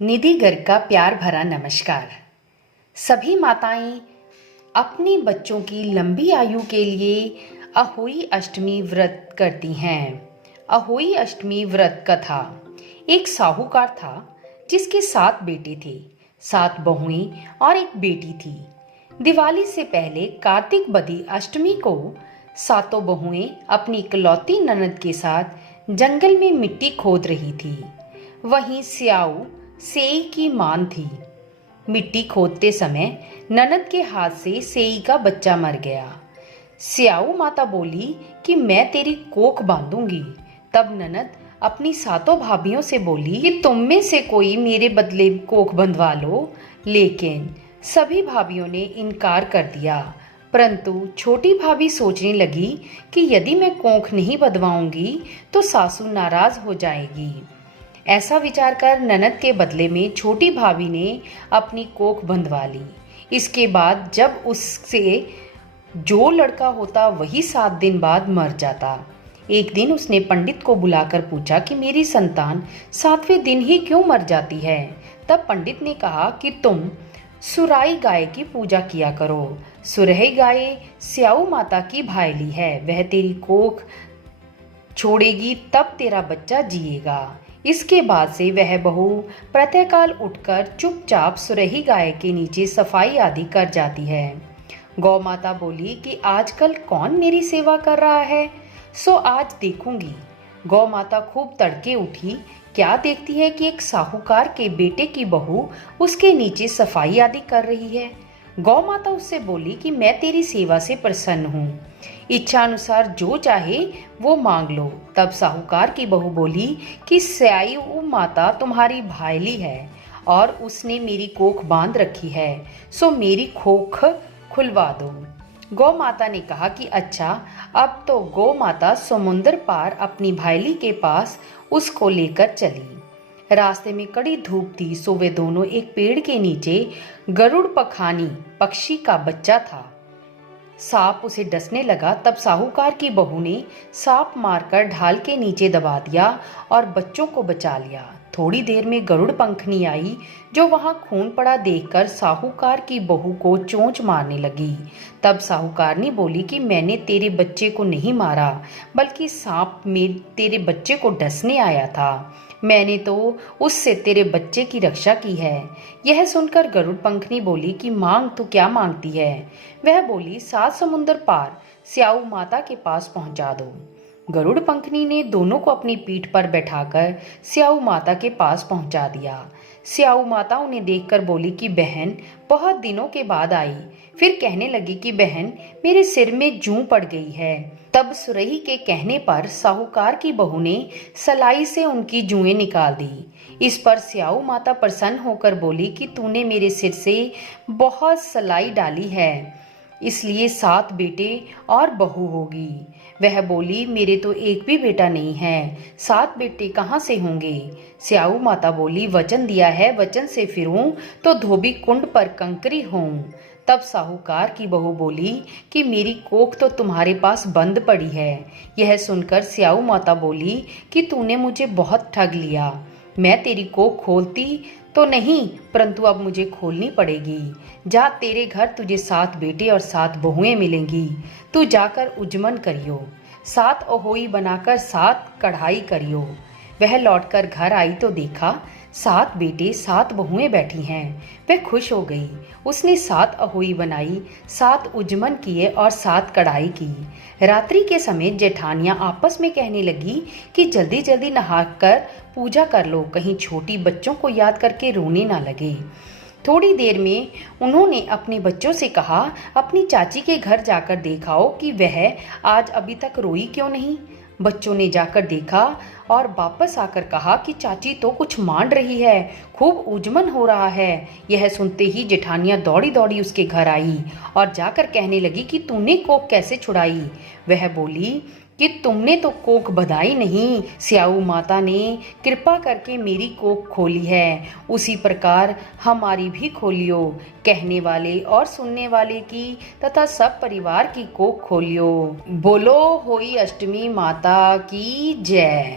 निधि गर्ग का प्यार भरा नमस्कार। सभी माताएं अपने बच्चों की लंबी आयु के लिए अहोई अष्टमी व्रत करती हैं। अहोई अष्टमी व्रत कथा। एक साहूकार था जिसके 7 बेटे थे, 7 बहुएं और एक बेटी थी। दिवाली से पहले कार्तिक बदी अष्टमी को सातों बहुएं अपनी इकलौती ननद के साथ जंगल में मिट्टी खोद रही थी। वहीं स्याऊ सेई की मान थी। मिट्टी खोदते समय ननद के हाथ से सेई का बच्चा मर गया। स्याऊ माता बोली कि मैं तेरी कोख बांधूंगी। तब ननद अपनी सातों भाभियों से बोली कि तुम में से कोई मेरे बदले कोख बंधवा लो, लेकिन सभी भाभियों ने इनकार कर दिया। परंतु छोटी भाभी सोचने लगी कि यदि मैं कोख नहीं बंधवाऊंगी तो सासू नाराज हो जाएगी। ऐसा विचार कर ननद के बदले में छोटी भाभी ने अपनी कोख बंधवा ली। इसके बाद जब उससे जो लड़का होता वही 7 दिन बाद मर जाता। एक दिन उसने पंडित को बुलाकर पूछा कि मेरी संतान 7वें दिन ही क्यों मर जाती है। तब पंडित ने कहा कि तुम सुराई गाय की पूजा किया करो। सुरही गाय स्याऊ माता की भायली है, वह तेरी कोख छोड़ेगी तब तेरा बच्चा जिएगा। इसके बाद से वह बहू प्रातःकाल उठकर चुपचाप सुरही गाय के नीचे सफाई आदि कर जाती है। गौ माता बोली कि आजकल कौन मेरी सेवा कर रहा है, सो आज देखूंगी। गौ माता खूब तड़के उठी। क्या देखती है कि एक साहूकार के बेटे की बहू उसके नीचे सफाई आदि कर रही है। गौ माता उससे बोली कि मैं तेरी सेवा से प्रसन्न हूँ, इच्छा अनुसार जो चाहे वो मांग लो। तब साहूकार की बहू बोली कि स्याऊ माता तुम्हारी भायली है और उसने मेरी कोख बांध रखी है, सो मेरी कोख खुलवा दो। गौ माता ने कहा कि अच्छा। अब तो गौ माता समुद्र पार अपनी भायली के पास उसको लेकर चली। रास्ते में कड़ी धूप थी, सो वे दोनों एक पेड़ के नीचे गरुड़ पखानी पक्षी का बच्चा था। सांप उसे डसने लगा। तब साहूकार की बहू ने सांप मारकर ढाल के नीचे दबा दिया और बच्चों को बचा लिया। थोड़ी देर में गरुड़ पंखनी आई, जो वहां खून पड़ा देखकर साहूकार की बहू को चोंच मारने लगी। तब साहूकारनी बोली कि मैंने तेरे बच्चे को नहीं मारा, बल्कि सांप में तेरे बच्चे को डसने आया था। मैंने तो उससे तेरे बच्चे की रक्षा की है। यह सुनकर गरुड़ पंखनी बोली कि मांग तो क्या मांगती है। वह बोली 7 समुंदर पार स्याऊ माता के पास पहुंचा दो। गरुड़ पंखनी ने दोनों को अपनी पीठ पर बैठाकर स्याऊ माता के पास पहुंचा दिया। स्याऊ माता उन्हें देखकर बोली कि बहन बहुत दिनों के बाद आई। फिर कहने लगी कि बहन मेरे सिर में जूं पड़ गई है। तब सुरही के कहने पर साहूकार की बहू ने सलाई से उनकी जुएं निकाल दी। इस पर स्याऊ माता प्रसन्न होकर बोली कि तूने मेरे सिर से बहुत सलाई डाली है, इसलिए 7 बेटे और बहू होगी। वह बोली मेरे तो एक भी बेटा नहीं है, 7 बेटे कहाँ से होंगे। स्याऊ माता बोली वचन दिया है, वचन से फिरूं तो धोबी कुंड पर कंकरी होऊं। तब साहूकार की बहू बोली कि मेरी कोख तो तुम्हारे पास बंद पड़ी है। यह सुनकर स्याऊ माता बोली कि तूने मुझे बहुत ठग लिया। मैं तेरी कोख खोलती तो नहीं, परंतु अब मुझे खोलनी पड़ेगी। जा, तेरे घर तुझे 7 बेटे और 7 बहुएं मिलेंगी। तू जाकर उजमन करियो, 7 अहोई बनाकर 7 कढ़ाई करियो। वह लौटकर घर आई तो देखा 7 बेटे 7 बहुएं बैठी हैं। वह खुश हो गई। उसने 7 अहोई बनाई, 7 उजमन किए और 7 कढ़ाई की। रात्रि के समय जेठानियां आपस में कहने लगी कि जल्दी जल्दी नहाकर पूजा कर लो, कहीं छोटी बच्चों को याद करके रोने ना लगे। थोड़ी देर में उन्होंने अपने बच्चों से कहा अपनी चाची के घर जाकर देखाओ कि वह आज अभी तक रोई क्यों नहीं। बच्चों ने जाकर देखा और वापस आकर कहा कि चाची तो कुछ मान रही है, खूब उजमन हो रहा है। यह सुनते ही जेठानियां दौड़ी दौड़ी उसके घर आई और जाकर कहने लगी कि तूने कोख कैसे छुड़ाई। वह बोली कि तुमने तो कोख बधाई नहीं, स्याऊ माता ने कृपा करके मेरी कोख खोली है, उसी प्रकार हमारी भी खोलियो। कहने वाले और सुनने वाले की तथा सब परिवार की कोख खोलियो। बोलो होई अष्टमी माता की जय।